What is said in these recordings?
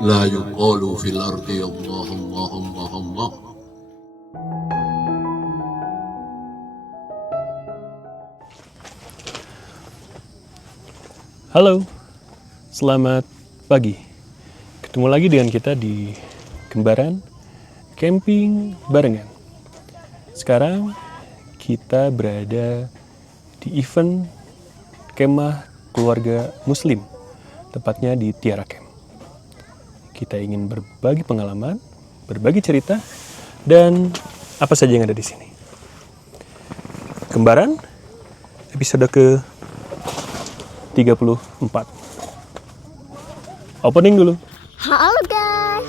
لا يقال في الأرض الله الله الله الله. Halo, selamat pagi. Ketemu lagi dengan kita di Kembaran Camping Barengan. Sekarang kita berada di event kemah keluarga Muslim, tepatnya di Tiara Camp. Kita ingin berbagi pengalaman, berbagi cerita, dan apa saja yang ada di sini. Kembaran, episode ke-34. Opening dulu. Halo guys.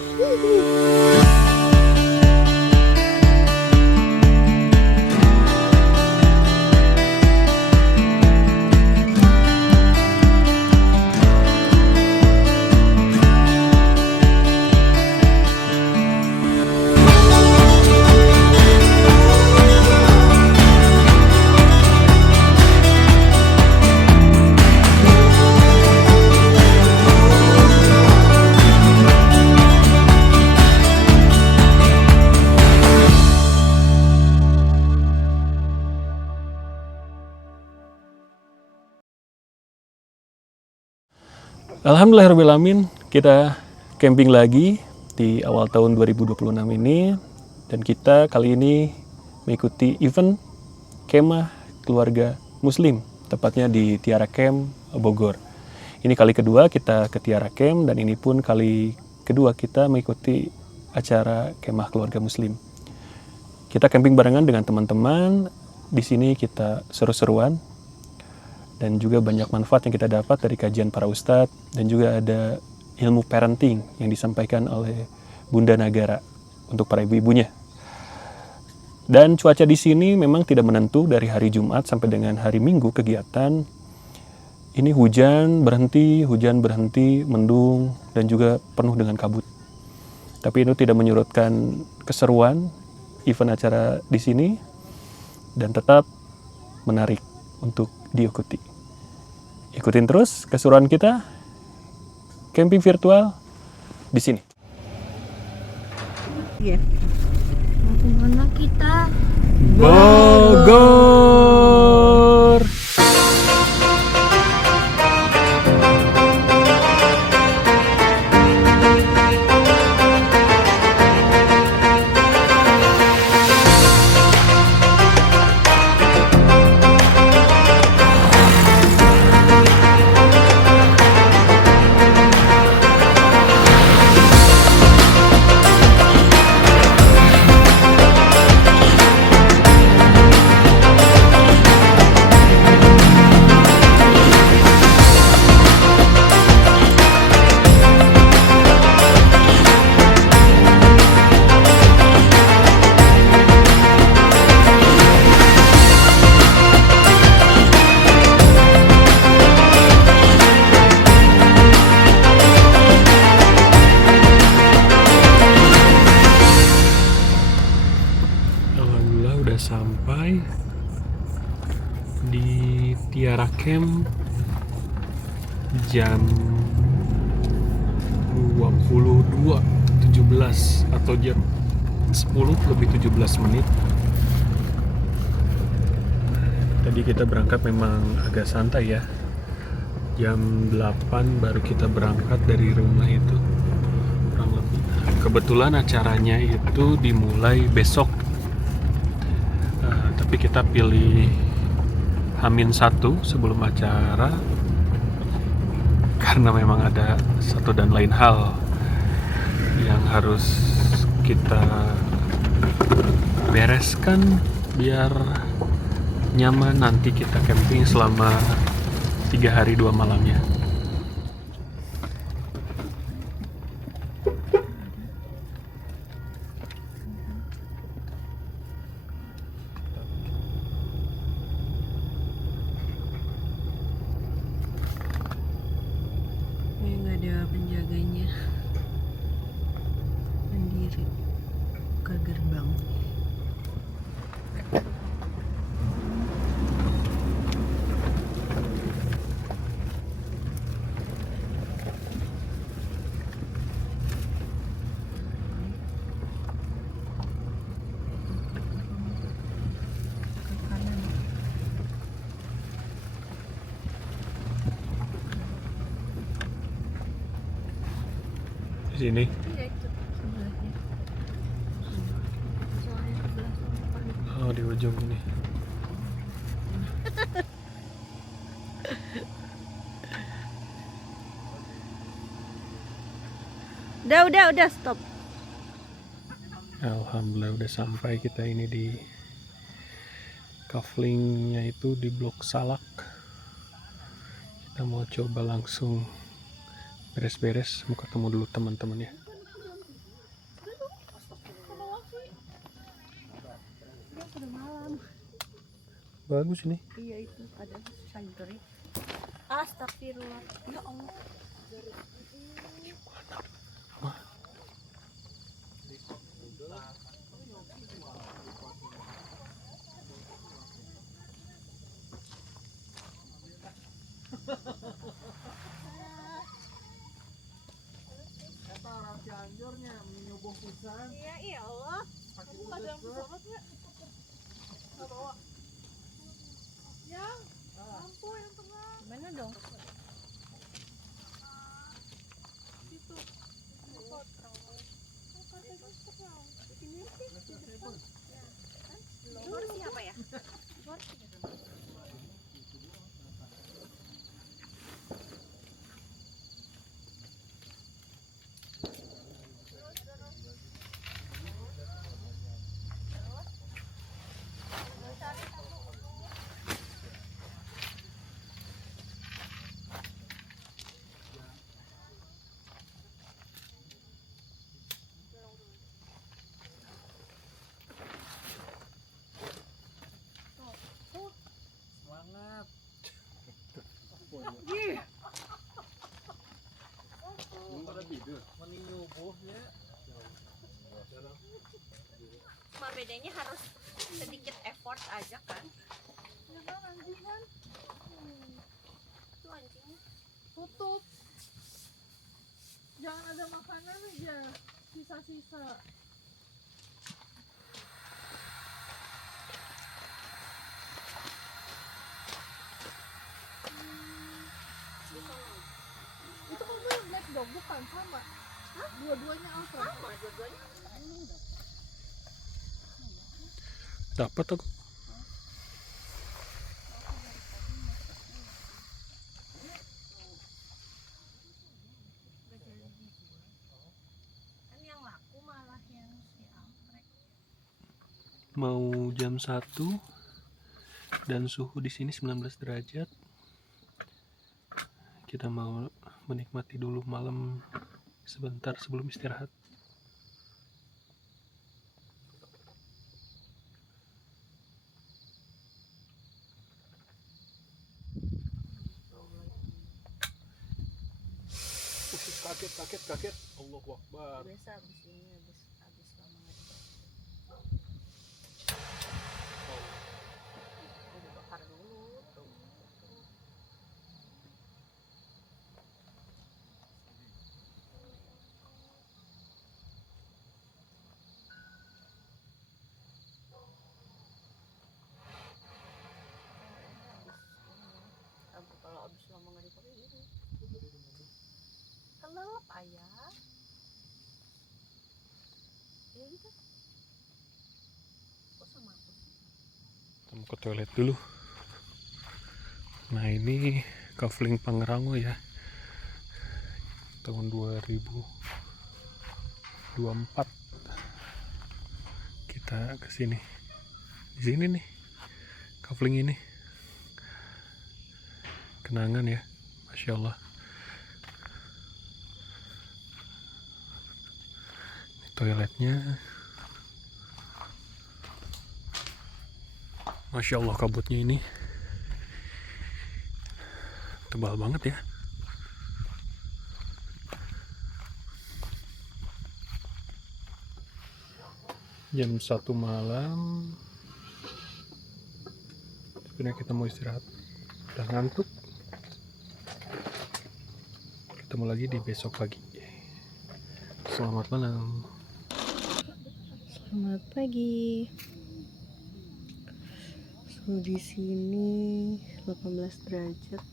Alhamdulillahirrahmanirrahim, kita camping lagi di awal tahun 2026 ini. Dan kita kali ini mengikuti event kemah keluarga Muslim, tepatnya di Tiara Camp, Bogor. Ini kali kedua kita ke Tiara Camp, dan ini pun kali kedua kita mengikuti acara kemah keluarga Muslim. Kita camping barengan dengan teman-teman. Di sini kita seru-seruan, dan juga banyak manfaat yang kita dapat dari kajian para ustadz, dan juga ada ilmu parenting yang disampaikan oleh Bunda Nagara untuk para ibu-ibunya. Dan cuaca di sini memang tidak menentu dari hari Jumat sampai dengan hari Minggu kegiatan. Ini hujan berhenti, mendung, dan juga penuh dengan kabut. Tapi itu tidak menyurutkan keseruan event acara di sini, dan tetap menarik untuk diikuti. Ikutin terus keseruan kita camping virtual di sini. Iya. Mau kemana kita? Bogor. Sampai di Tiara Camp jam 22.17 atau jam 10:17. Tadi kita berangkat memang agak santai ya. Jam 8 baru kita berangkat dari rumah itu, kurang lebih. Kebetulan acaranya itu dimulai besok. Tapi kita pilih H-1 sebelum acara karena memang ada satu dan lain hal yang harus kita bereskan biar nyaman nanti kita camping selama 3 hari 2 malamnya. Ada penjaganya mandiri ke gerbang. Sini. Iya itu sebelahnya. Soalnya sebelah sana. Oh, di ujung ini. Udah stop. Alhamdulillah udah sampai kita ini di kaflingnya itu di Blok Salak. Kita mau coba langsung beres-beres, mau ketemu dulu teman-teman ya. Udah malam. Bagus ini. Iya itu ada santri. Astagfirullah. Ya Allah. Wah, Iya, iya Allah. Kamu nggak dalam pesawat nggak? Nggak bawa. Yang lampu yang tengah. Gimana dong? Itu. Ini luar siapa ya? Luar cuma bedanya harus sedikit effort aja kan? Ya kan anjing kan? Itu anjingnya tutup. Jangan ada makanan aja, sisa-sisa. Itu kamu yang black dog bukan sama? Hah? Dua-duanya Alfa? Sama, dua-duanya. dapat aku. Kan yang laku malah yang si anggrek. Mau jam 1 dan suhu di sini 19 derajat. Kita mau menikmati dulu malam sebentar sebelum istirahat. Kaget. Allahu Akbar. Biasa abis ini abis lama nggak dibakar dulu tuh. Kalau abis lama nggak dipakai gitu. Kelelep ayah. Ya gitu. Kok sama aku? Kita mau ke toilet dulu. Nah, ini kafling Pangrango ya. Tahun 2024 kita ke sini. Di sini nih kafling ini. Kenangan ya. Masya Allah. Ini toiletnya. Masya Allah, kabutnya ini tebal banget ya. Jam 1 malam. Sebenarnya kita mau istirahat. Udah ngantuk. Ketemu lagi di besok pagi. Selamat malam. Selamat pagi. Suhu di sini 18 derajat.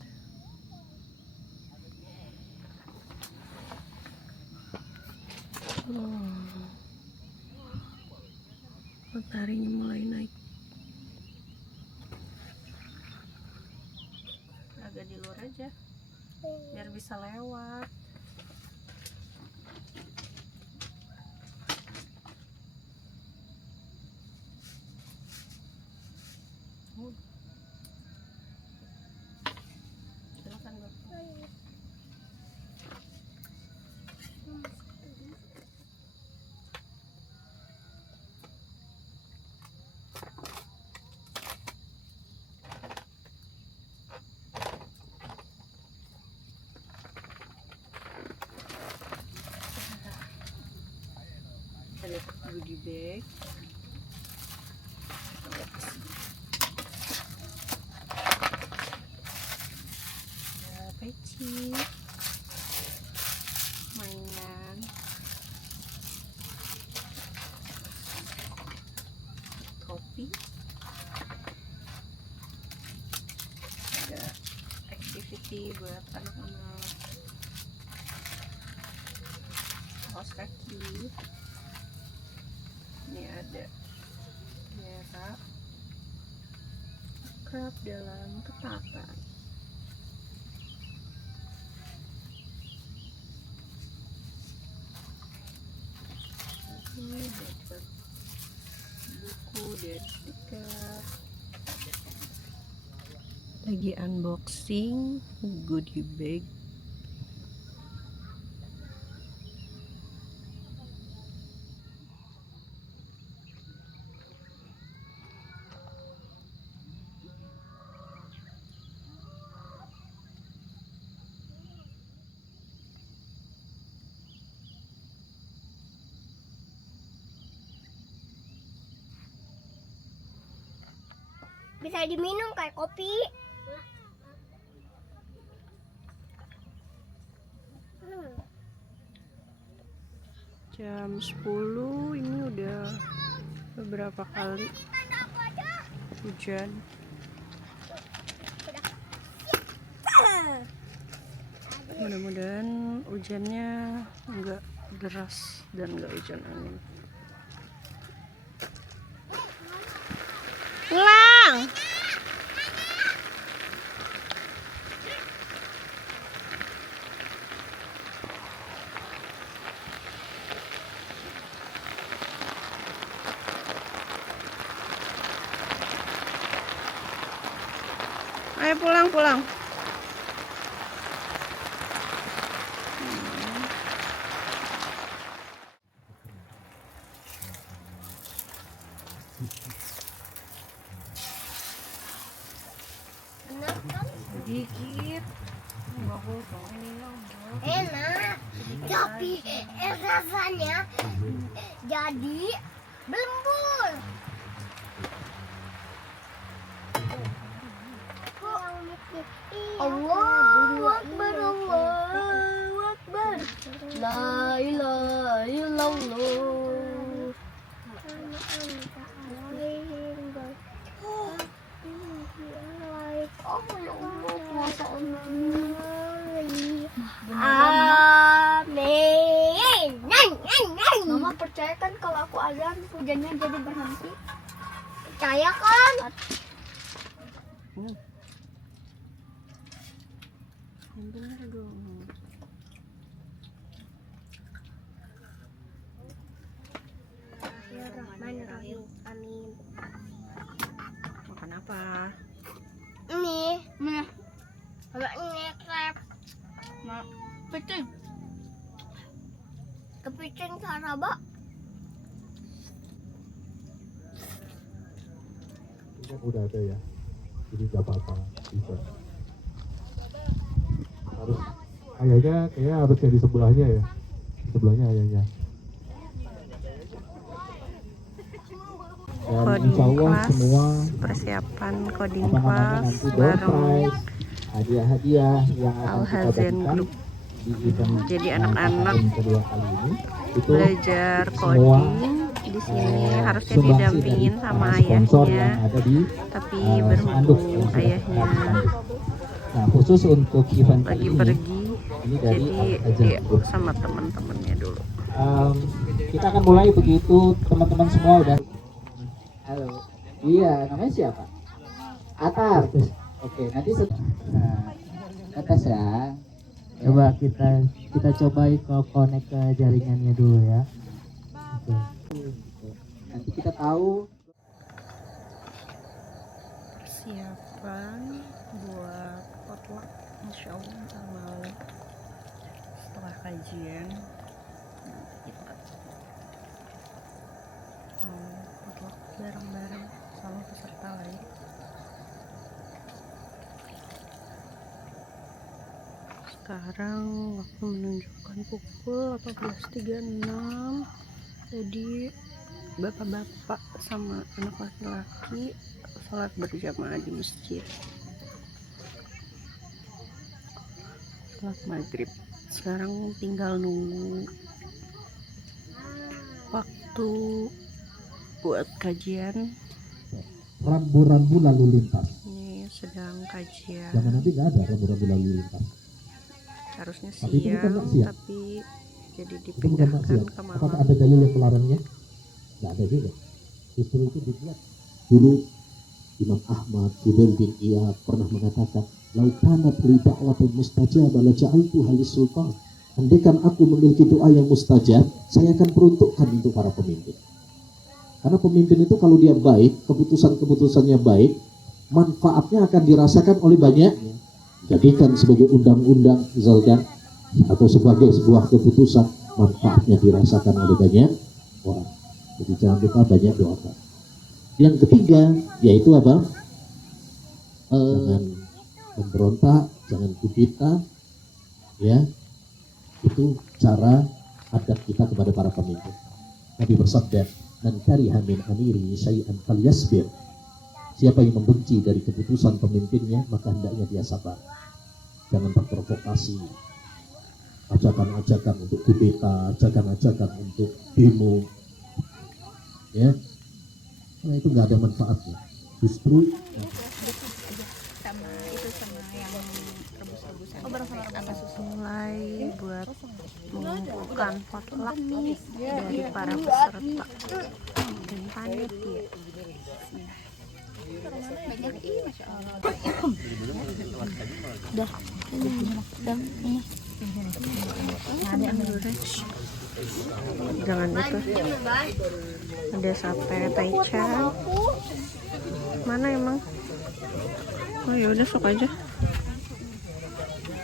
Mataharinya mulai naik. Agak di luar aja biar bisa lewat. Silakan Bapak. Ada goodie bag. Ada peci, mainan, kopi, ada activity buat anak-anak, kaos kaki. Ini ada merah akrab dalam ketatan. Ini dapat buku dan stiker. Lagi unboxing goodie bag. Bisa diminum kayak kopi. Jam 10 ini udah beberapa kali hujan. Mudah-mudahan hujannya enggak deras dan enggak hujan angin. Pulang. Ayo pulang. Enak kan? Sedikit. Enak. Tapi rasanya jadi belembur. Allahu Akbar, Allahu Akbar. La ilaha illallah. Amin. Mama percaya kan kalau aku azan hujannya jadi berhenti? Percaya kan? Yang bener dong. Bismillahirrahmanirrahim. Amin. Makan apa? Ini, Mana? agak ini krep. Ma, pecing. Kepiting saraba. Udah ada ya, jadi nggak apa-apa, bisa. Harus kayaknya harus yang di sebelahnya ya, di sebelahnya ayahnya. Dan insya Allah semua Persiapan coding apa namanya class nanti door prize, hadiah-hadiah yang akan kita Al-Hazen bagikan Group. di event Jadi anak-anak tahun kedua kali ini itu belajar semua coding di sini harusnya sumbangsi didampingin dari sama para sponsor ayahnya, yang ada di tapi spanduk berhubung yang sudah ayahnya ada di spanduk. Nah khusus untuk event kali lagi ini pergi, ini dari jadi Al-Hazen dia Group. sama teman-temannya dulu. Kita akan mulai begitu teman-teman semua udah. Halo. Iya, namanya siapa? Atar. Oke, nanti atas ya. Coba kita coba connect ke jaringannya dulu ya. Oke. Nanti kita tahu Persiapan buat potluck, insya Allah ntar malam setelah kajian kita potluck bareng-bareng sama peserta lain. Sekarang waktu menunjukkan pukul 18.36. Jadi bapak-bapak sama anak laki-laki sholat berjamaah di masjid sholat maghrib. Sekarang tinggal nunggu waktu buat kajian. Rambu-rambu lalu lintas. Ini sedang kajian. Zaman Nabi nggak ada rambu-rambu lalu lintas. Harusnya Tapi itu bukan siang, maksiat. tapi jadi Itu bukan dipindahkan maksiat. ke Apakah malam. ada dalil yang melarangnya? Nggak ada juga. Justru itu dibuat. Dulu Imam Ahmad Fudail bin Iyad pernah mengatakan, "Lau kanat li da'watin mustajabah la ja'altu halis sultan." Andaikan aku memiliki doa yang mustajab, saya akan peruntukkan untuk para pemimpin. Karena pemimpin itu kalau dia baik, keputusan-keputusannya baik, manfaatnya akan dirasakan oleh banyak. Jadikan sebagai undang-undang misalkan, atau sebagai sebuah keputusan, manfaatnya dirasakan oleh banyak orang. Jadi jangan lupa banyak doakan. Yang ketiga yaitu apa? Jangan memberontak, jangan kudeta, ya. Itu cara adab kita kepada para pemimpin. Nabi bersabda, "Man kariha min amiri syai'an falyasbir." Siapa yang membenci dari keputusan pemimpinnya, maka hendaknya dia sabar. Jangan terprovokasi. Ajakan-ajakan untuk kudeta, ajakan-ajakan untuk demo, ya. Karena itu nggak ada manfaatnya. Justru mulai buat mengumpulkan potluck dari para peserta dan panitia. Jangan itu. Ada sate taichan. Mana emang? Oh ya udah sok aja.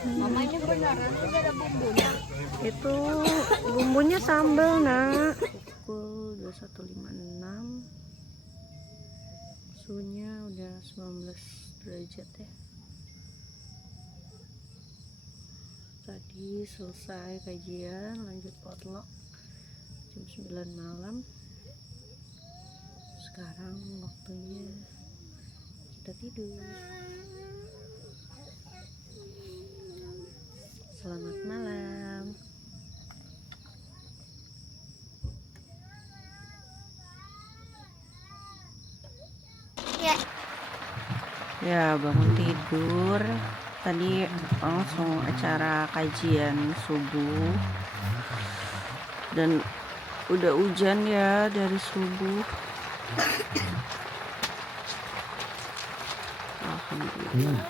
Mamanya beneran ada bumbunya. Itu bumbunya sambal, Nak. Pukul 21.56. Suhunya udah 19 derajat ya. Tadi selesai kajian, lanjut potluck jam 9 malam. Sekarang waktunya kita tidur. Selamat malam. Ya, bangun tidur. Tadi langsung acara kajian subuh. Dan udah hujan ya dari subuh. Alhamdulillah.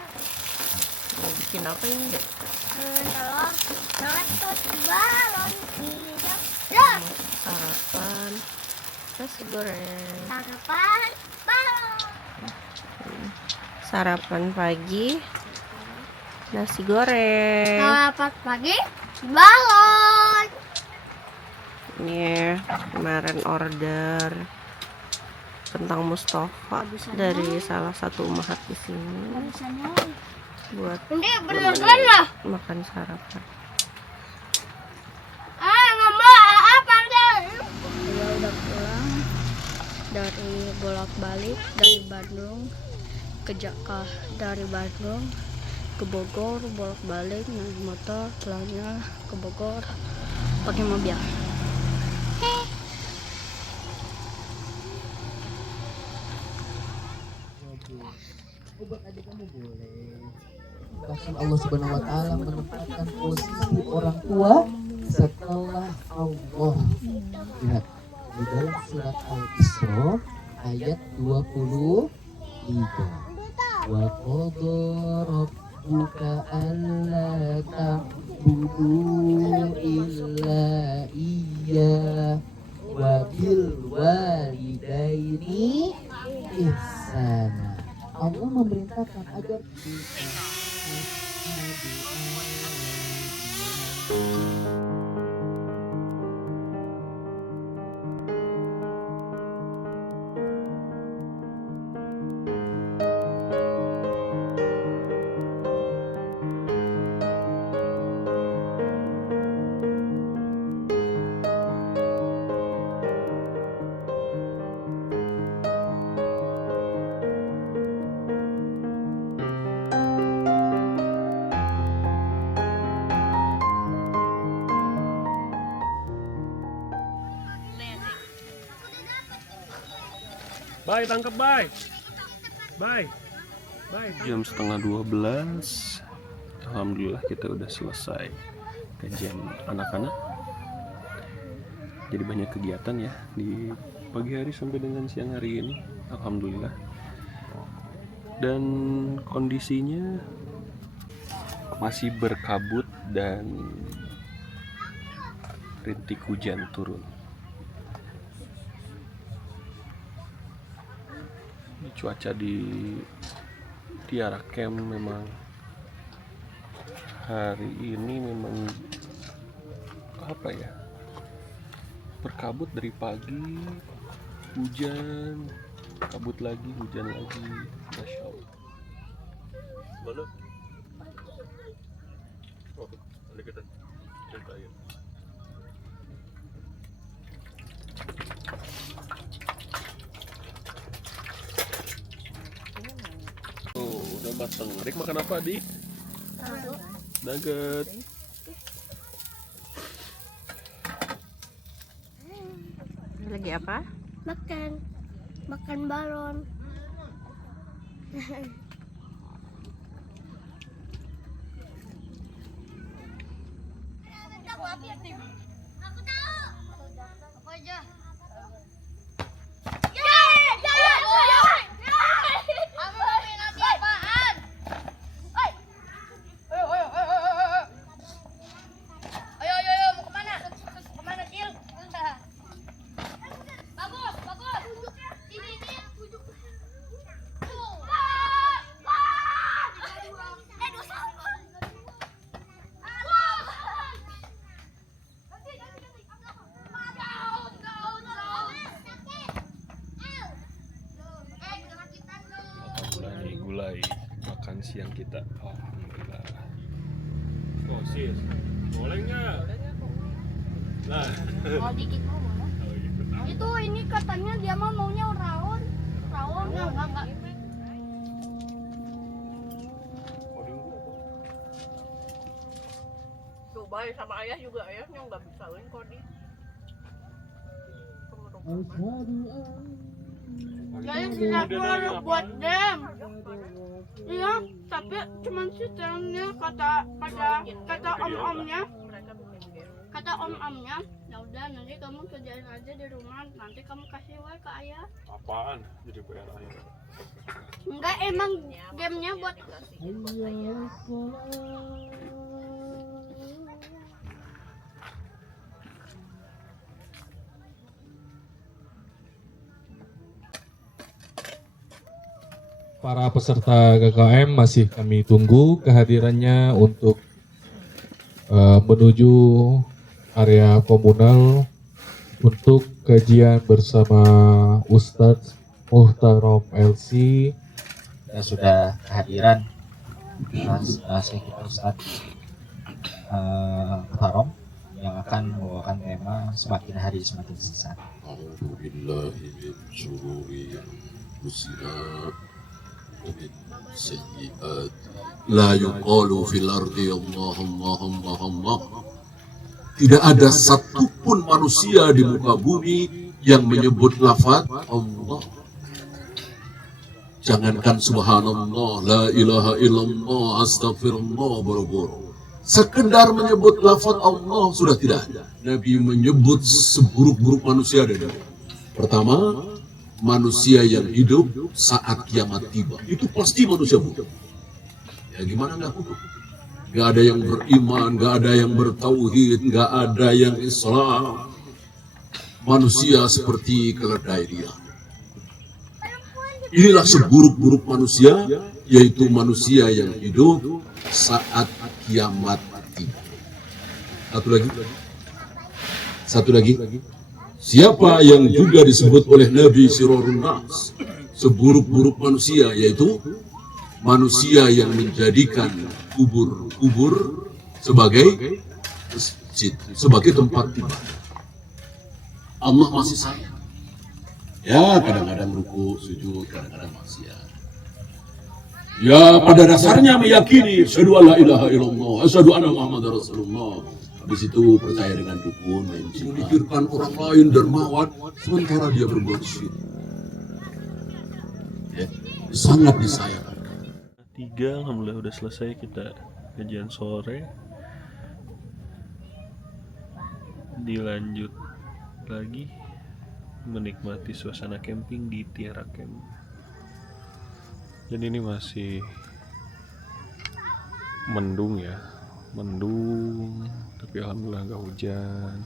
Mau bikin apa ini, Dek? Sarapan nasi goreng. Sarapan pagi nasi goreng. Selamat pagi, balon. Ini kemarin order kentang Mustafa dari salah satu umahat di sini buat Ini beneran lah. makan sarapan. Ngomong apa deh? Dia udah pulang dari bolak-balik dari Bandung ke Jakarta, dari Bandung ke Bogor, bolak-balik naik motor, pulangnya ke Bogor pakai mobil. bahkan Allah Subhanahu wa taala menempatkan posisi orang tua setelah Allah ayat 23. Wa qadha rabbuka alla ta'budu illa iyyah wa bil walidaini ihsana. Allah memerintahkan agar Bye, tangkap bye. Bye. Bye. Jam setengah 12. Alhamdulillah kita udah selesai kajian anak-anak. Jadi banyak kegiatan ya di pagi hari sampai dengan siang hari ini. Alhamdulillah. Dan kondisinya masih berkabut dan rintik hujan turun. Cuaca di Tiara Camp memang hari ini memang apa ya, berkabut dari pagi, hujan, kabut lagi, hujan lagi, Masya Allah. Mana? Oh, ada kita cerita ya. Udah matang. Rik makan apa, Dik? Nugget. Lagi apa? Makan balon. Aku tahu. Apa aja? Gulai makan siang kita. Alhamdulillah. Oh sis, boleh nggak? Nah. Mau dikit mau boleh. Itu ini katanya dia maunya rawon. Enggak. Tuh baik sama ayah juga, ayahnya nggak bisa kok di. Jadi tidak perlu buat dem. Iya, tapi cuman sistemnya kata om-omnya. Kata om-omnya, ya udah nanti kamu kerjain aja di rumah, nanti kamu kasih uang ke ayah. Apaan? Jadi PR ayah. Enggak, emang gamenya buat para peserta KKM masih kami tunggu kehadirannya untuk menuju area komunal untuk kajian bersama Ustadz Muhtarom LC. Kita sudah kehadiran Syekh Ustadz Muhtarom yang akan membawakan tema semakin hari semakin sesat. A'udzubillahi min syururi anfusina wa min sayyi'at la yuqalu fil ardi Allah. Tidak ada satupun manusia di muka bumi yang menyebut lafaz Allah. Jangankan subhanallah, la ilaha illallah, astagfirullah, boro-boro. Sekedar menyebut lafaz Allah sudah tidak ada. Nabi menyebut seburuk-buruk manusia ada. Pertama, manusia yang hidup saat kiamat tiba. Itu pasti manusia bodoh. Ya gimana nggak bodoh? Nggak ada yang beriman, nggak ada yang bertauhid, nggak ada yang Islam. Manusia seperti keledai dia. Inilah seburuk-buruk manusia, yaitu manusia yang hidup saat kiamat tiba. Satu lagi. Siapa yang juga disebut oleh Nabi Sirorun Nas, seburuk-buruk manusia, yaitu manusia yang menjadikan kubur-kubur sebagai masjid, sebagai tempat ibadah. Allah masih sayang. Ya, kadang-kadang ruku, sujud, kadang-kadang maksiat. Ya, pada dasarnya meyakini asyhadu alla ilaha illallah, asyhadu anna Muhammadar Rasulullah. Habis itu percaya dengan dukun, memikirkan orang lain dermawan, sementara dia berbuat syirik. Ya, sangat disayangkan. 3, alhamdulillah udah selesai kita kajian sore. Dilanjut lagi menikmati suasana camping di Tiara Camp. Dan ini masih mendung ya, tapi alhamdulillah nggak hujan.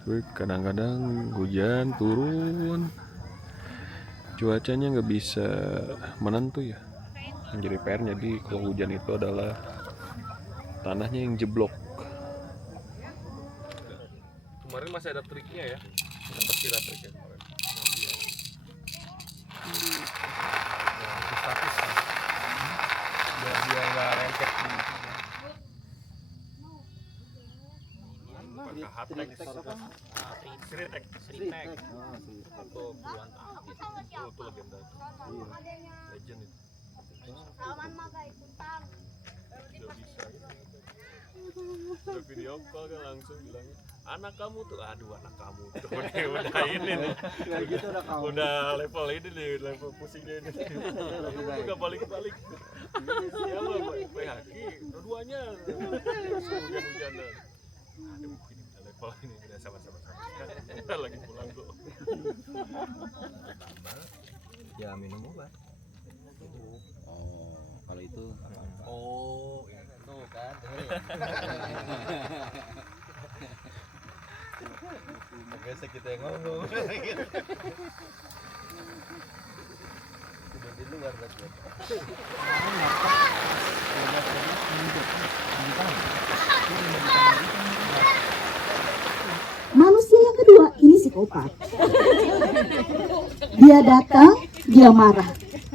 Tapi kadang-kadang hujan turun, cuacanya nggak bisa menentu ya. Yang jadi PR, jadi kalau hujan itu adalah tanahnya yang jeblok. Kemarin masih ada triknya ya, tetap kira triknya kemarin. Statis kan, biar dia nggak lengket. Pakai hardtack, seritek, atau puluhan tahun. Itu legenda, legend itu. Udah bisa udah video call kan langsung bilangnya anak kamu tuh, aduh anak kamu tuh udah ini nih, udah level ini nih, level pusing deh ini, nggak balik-balik ya mah PHK dua-duanya hujan-hujanan. Aduh ini udah level ini, udah sama-sama lagi pulang kok. Ya minum obat. Oh, kalau itu oh itu kan biasa kita yang ngomong udah di luar berarti. Manusia yang kedua ini psikopat. Dia datang, dia marah.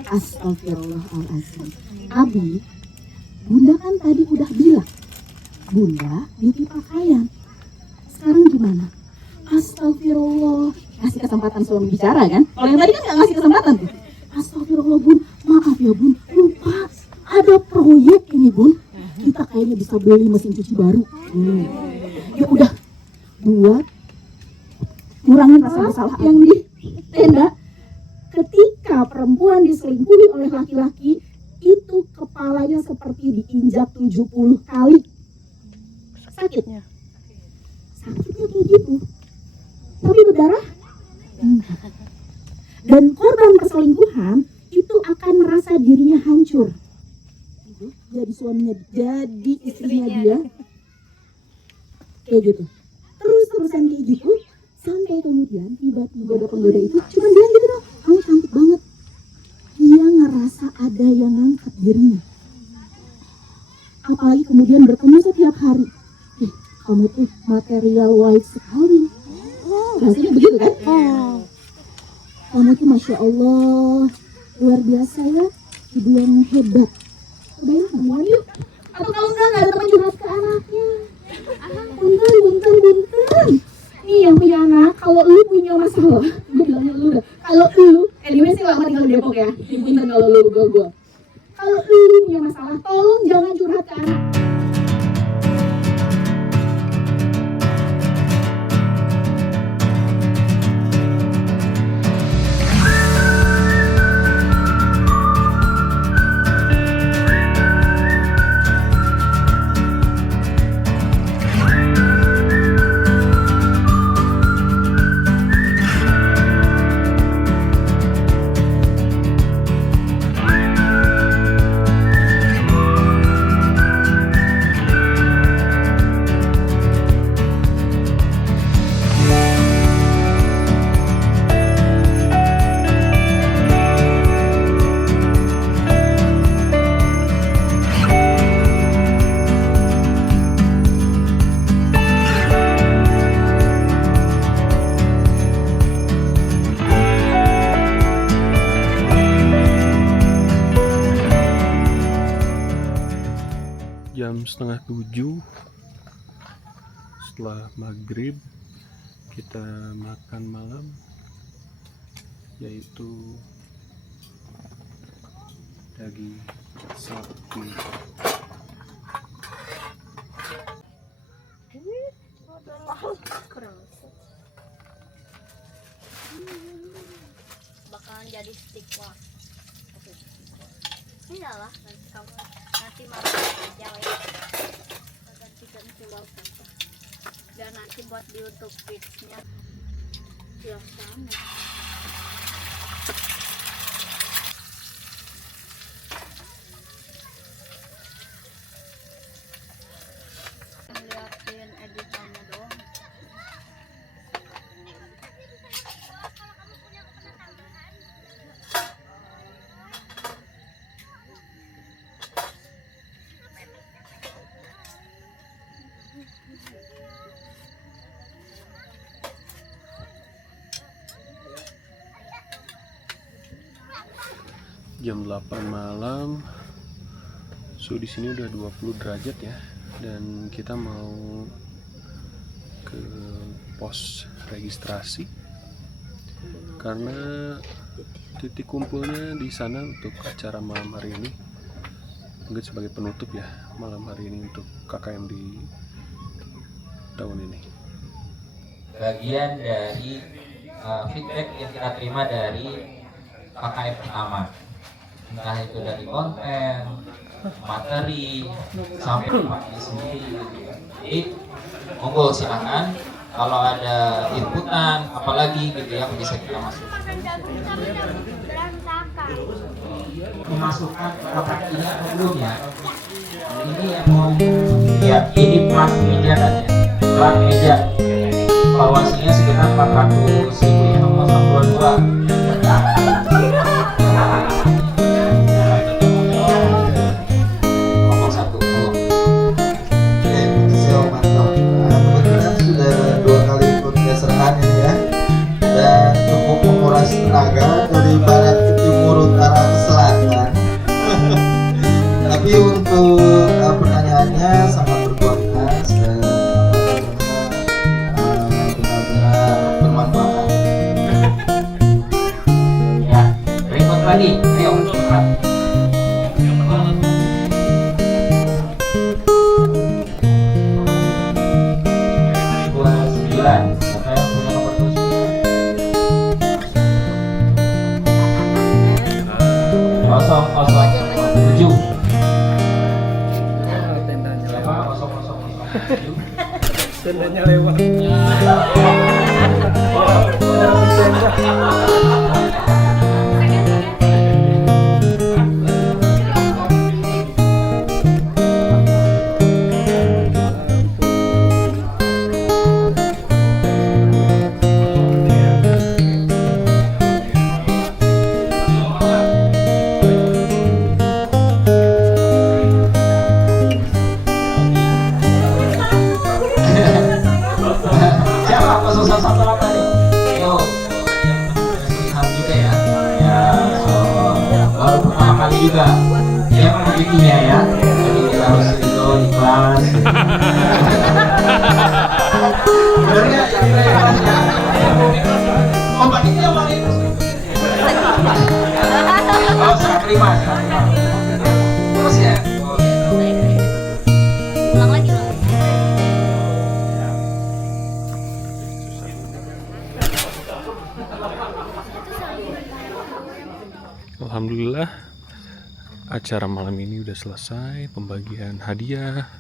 Astagfirullahaladzim. Abi, Bunda kan tadi udah bilang, Bunda nyuci pakaian. Sekarang gimana? Astagfirullah. Kasih kesempatan suami bicara kan? Kalau yang tadi kan gak ngasih kesempatan tuh. Astagfirullah Bun, maaf ya Bun, lupa. Ada proyek ini Bun. Kita kayaknya bisa beli mesin cuci baru. Ya udah, buat ngurangin rasa bersalah yang di tenda. Ketika perempuan diselingkuhi oleh laki-laki, itu kepalanya seperti diinjak 70 kali. Sakitnya kayak gitu. Tapi berdarah? Enggak. Dan korban perselingkuhan itu akan merasa dirinya hancur. Jadi suaminya, jadi istrinya dia. Kayak gitu. Terus-terusan kayak gitu. Sampai kemudian tiba-tiba penggoda itu cuma bilang gitu dong, kamu cantik banget. Dia ngerasa ada yang ngangkat dirinya. Apalagi kemudian bertemu setiap hari. Kamu tuh material white sekali. Rasanya begitu kan? Kamu tuh Masya Allah, luar biasa ya, ibu yang hebat. Cobain temuan yuk. Atau kalau enggak ada teman curhat ke anaknya. Bunten. Nih yang punya anak, kalau lu punya masalah, gue bilangnya lu dah. Kalau lu, anyway sih lama tinggal di Depok ya. Bunten kalau lu, gue. Kalau lu punya masalah, tolong jangan curhat ke anak. jam 6:30 setelah maghrib kita makan malam, yaitu daging sapi. Bakalan jadi stick wah. Oke. Ini lah nanti kamu nanti makan aja ya. Gantikan pulau saja. Dan nanti buat di YouTube feeds-nya. Ya sama. Liatin editannya doang. Jam 8 malam, suhu di sini udah 20 derajat ya, dan kita mau ke pos registrasi karena titik kumpulnya di sana untuk acara malam hari ini, mungkin sebagai penutup ya malam hari ini untuk KKM di tahun ini. Bagian dari feedback yang kita terima dari KKM pertama, entah itu dari konten, materi, sampai tempatnya sendiri gitu ya. Jadi monggo silakan kalau ada inputan apalagi gitu yang bisa kita masukkan. Memasukkan ke kotak ini atau belum ya? Ini yang mau ya, ini plat meja kan ya, plat meja valuasinya sekitar 400.000 ya, nomor 42. Tenaga dari barat ke timur, utara ke selatan. Tapi untuk pertanyaannya sangat berkualitas dan benar-benar bermanfaat. Ya, berikut lagi, ayo cepat. Tendanya lewat. Juga dia begitunya ya, jadi kita harus itu ikhlas. Sebenarnya ikhlas ya. Oh Pak ini apa nih? Oh serah terima. Terus ya. Ulang lagi loh. Alhamdulillah, acara malam ini udah selesai, pembagian hadiah,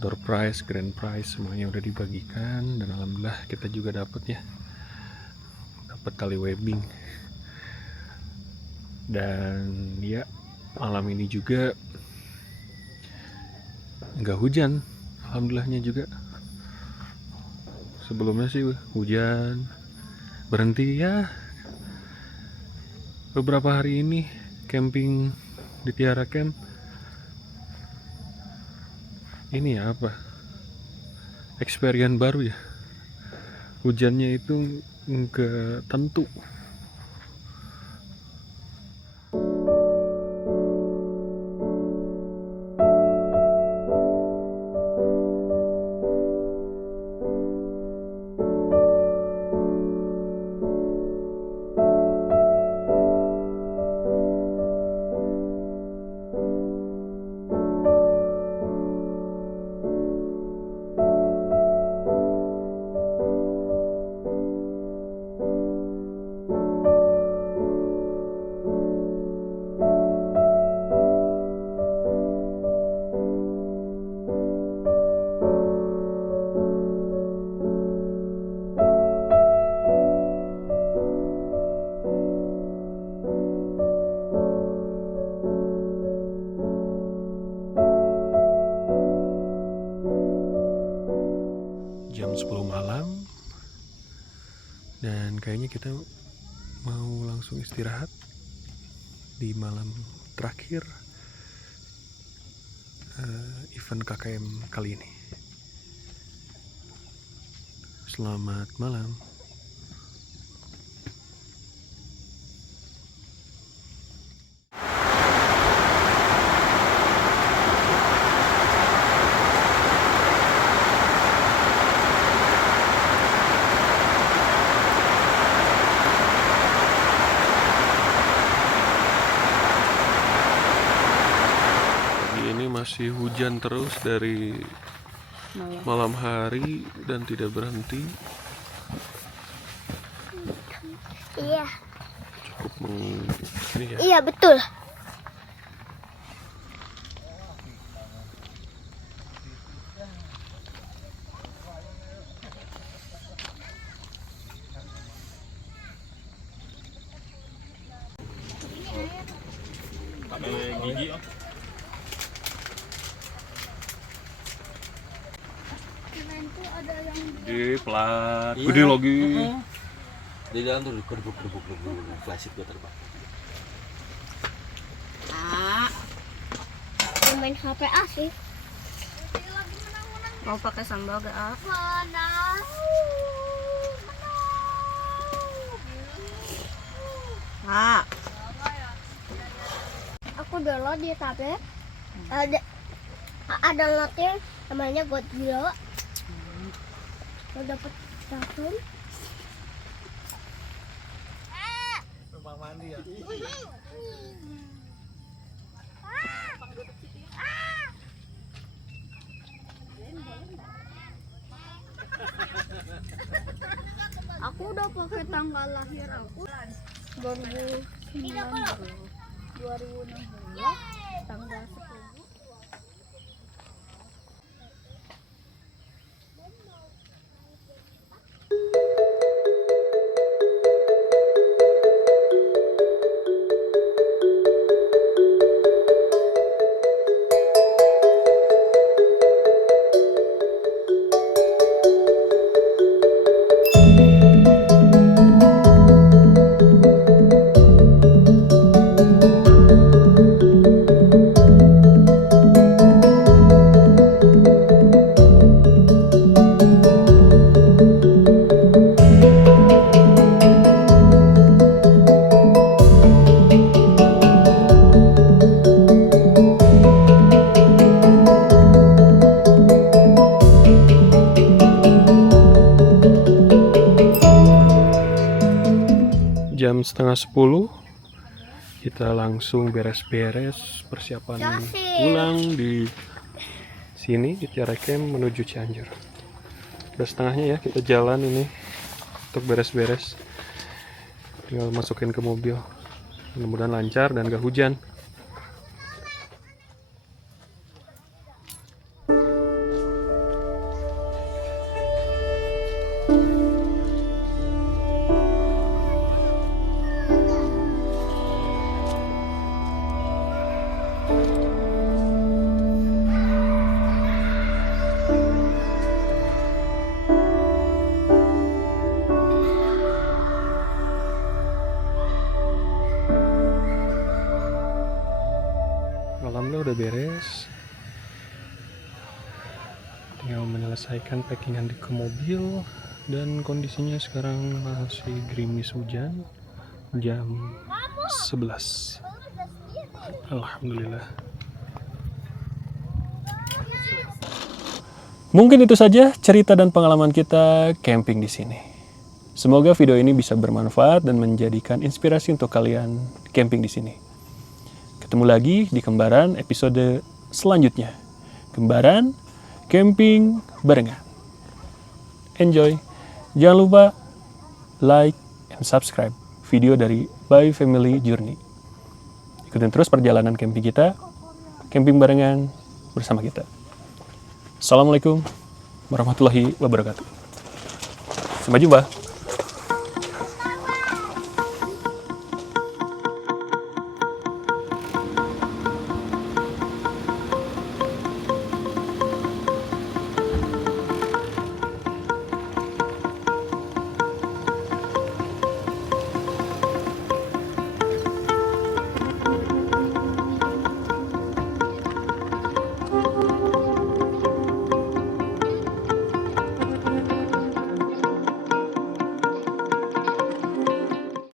door prize, grand prize semuanya udah dibagikan, dan alhamdulillah kita juga dapat ya, dapat tali webbing. Dan ya malam ini juga nggak hujan, alhamdulillahnya juga. Sebelumnya sih hujan, berhenti ya beberapa hari ini camping di Tiara Camp ini ya apa experience baru ya, hujannya itu nggak tentu. jam 10 malam dan kayaknya kita mau langsung istirahat di malam terakhir event KKM kali ini. Selamat malam. Masih hujan terus dari malam hari dan tidak berhenti. Iya. Cukup ini ya. Iya betul. Gigi. Pelan, gede lagi. Di dalam tuh kerbuk klasik gue terbang. Main HP asik. Mau pakai sambal gak? Aku dulu di tablet ada latih namanya Godzilla. Lo dapet tahun Numpang mandi ya. aku udah pakai tanggal lahir aku 2016 tanggal 10. Jam 9:30 kita langsung beres-beres persiapan pulang di sini di Tiara Camp menuju Cianjur. Udah setengahnya ya kita jalan ini untuk beres-beres, tinggal masukin ke mobil. Mudah-mudahan lancar dan gak hujan. Alhamdulillah udah beres, tinggal menyelesaikan packingan ke mobil dan kondisinya sekarang masih gerimis hujan jam 11. Alhamdulillah. Mungkin itu saja cerita dan pengalaman kita camping di sini. Semoga video ini bisa bermanfaat dan menjadikan inspirasi untuk kalian camping di sini. Ketemu lagi di Kembaran episode selanjutnya. Kembaran camping barengan. Enjoy. Jangan lupa like and subscribe video dari By Family Journey. Ikutin terus perjalanan camping kita, camping barengan bersama kita. Assalamualaikum warahmatullahi wabarakatuh. Sampai jumpa.